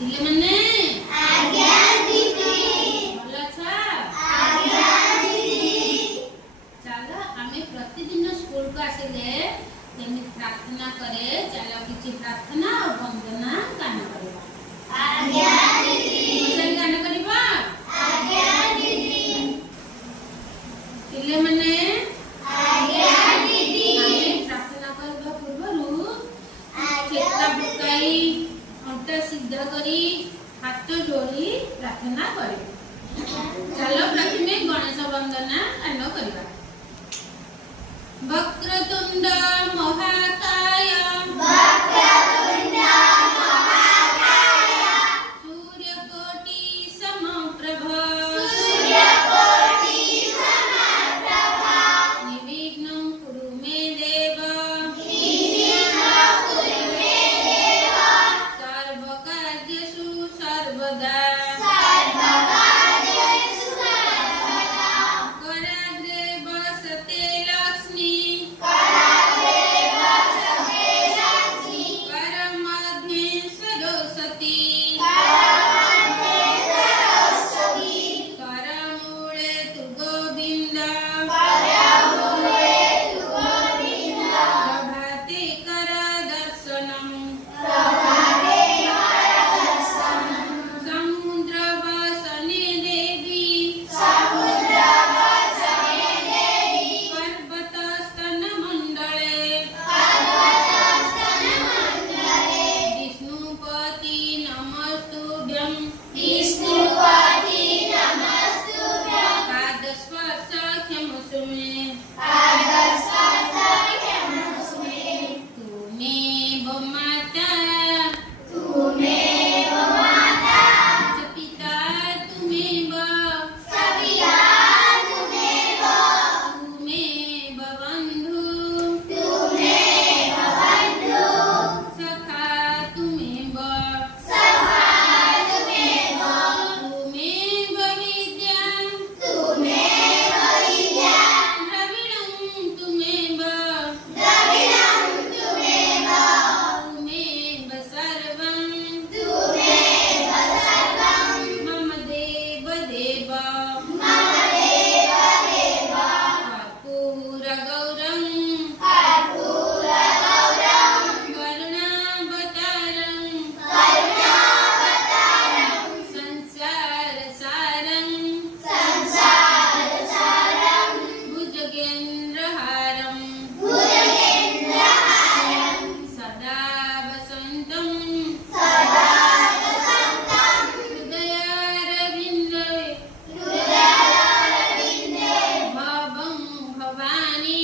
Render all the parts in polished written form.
दिले मने आज्ञा दीदी ଭଲ ଅଛ आज्ञा दीदी ଚାଲ ଆମେ ପ୍ରତିଦିନ ସ୍କୁଲ କୁ ଆସିଲେ ଯେମିତି ପ୍ରାର୍ଥନା କରେ ଚାଲ କିଛି ପ୍ରାର୍ଥନା ଆଉ ବନ୍ଦନା ଗାନ କରିବା आज्ञा दीदी ସେଇ ଗାନ କରିବା आज्ञा दीदी ପିଲେ ମାନେ आज्ञा दीदी ଆମେ ପ୍ରାର୍ଥନା କରିବା ପୂର୍ବରୁ ଚେତା ପକାଇ ଅଣ୍ଟା ସିଧା କରି ହାତ ଯୋଡ଼ି ପ୍ରାର୍ଥନା କରିବୁ ଚାଲ ପ୍ରଥମେ ଗଣେଶ ବନ୍ଦନା ଗାନ କରିବା वक्रतुंड महाकाय वक्रतुंड महाकाय सूर्यकोटि समप्रभ सूर्यकोटि समप्रभ निर्विघ्नं कुरु मे देव निर्विघ्नं कुरु मे देव सर्वकार्येषु सर्वदा सर्वकार्येषु सर्वदा कराग्रे वसते लक्ष्मी कराग्रे वसते लक्ष्मी करमध्ये सरस्वती करमध्ये सरस्वती करमूले तु गोविन्द करमूले तु गोविन्द प्रभाते कर दर्शनम् प्रभाते करदर्शनम् समुद्रवसने देवी समुद्रवसने देवी पर्वतस्तनमण्डले पर्वतस्तनमण्डले विष्णुपति नमस्तुभ्यं विष्णुपति नमस्तुभ्यं पादस्पर्शक्षमस्व मे पादस्पर्शक्षमस्व मे त्वमेव माता त्वमेव माता च पिता त्वमेव सविता त्वमेव त्वमेव बन्धु त्वमेव बन्धु सखा त्वमेव सखा त्वमेव त्वमेव विद्या त्वमेव विद्या द्रविणं त्वमेव द्रविणं त्वमेव त्वमेव सर्वं त्वमेव सर्वं मम देव देव मम देव देव कर्पूरगौरं कर्पूरगौरं करुणावतारं करुणावतारं संसारसारं संसारसारं भुजगेन्द्रहारं भुजगेन्द्रहारं सदा वसन्तं सदा वसन्तं हृदयारविन्दे हृदयारविन्दे भवं भवानी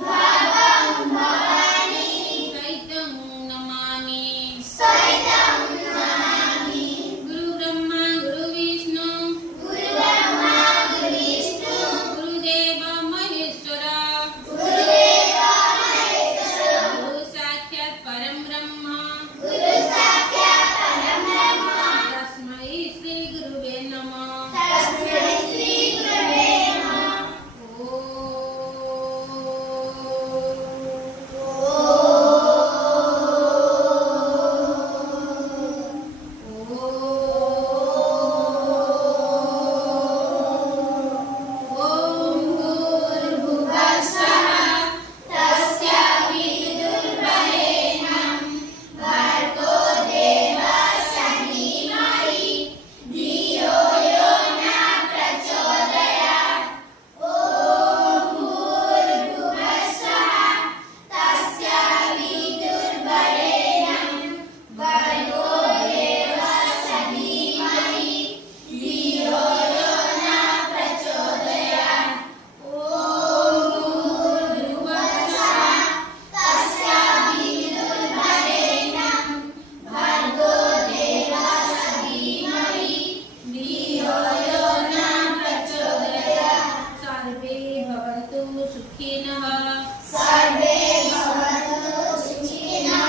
भवं भवानी सहितं नमामि सहितं नमामि गुरुब्रह्मा गुरुविष्णु गुरुब्रह्मा गुरुविष्णु गुरुदेव महेश्वर गुरुदेव महेश्वर गुरु साक्षात् परं ब्रह्म गुरु साक्षात् परं ब्रह्म तस्मै श्री गुरुवे नमः तस्मै श्री गुरवे नमः ॐ भूर्भुवः स्वः तस्य विदुर्वरेण्यं भर्गो देवस्य धीमहि धियो यो न प्रचोदयात् ॐ भूर्भुवः स्वः तस्य विदुर्वरेण्यं भर्गो देवस्य धीमहि धियो यो न प्रचोदयात् ॐ भूर्भुवः स्वः तस्य विदुर्वरेण्यं भर्गो देवस्य धीमहि धियो यो न प्रचोदयात् सर्वे भवन्तु सुखिनः सर्वे भवन्तु सुखिनः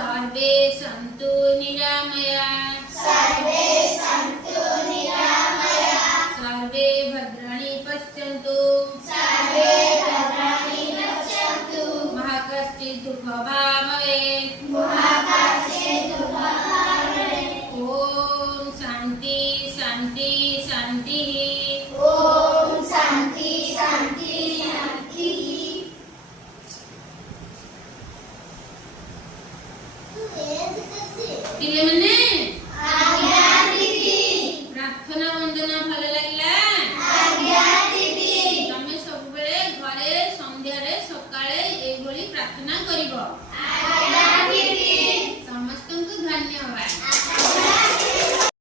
सर्वे सन्तु निरामयाः सर्वे सन्तु निरामयाः सर्वे भद्राणि पश्यन्तु सर्वे भद्राणि पश्यन्तु मा कश्चित् दुःखभाग् भवेत् महाकाशे दुःखभाग् भवेत् ॐ କରିବ।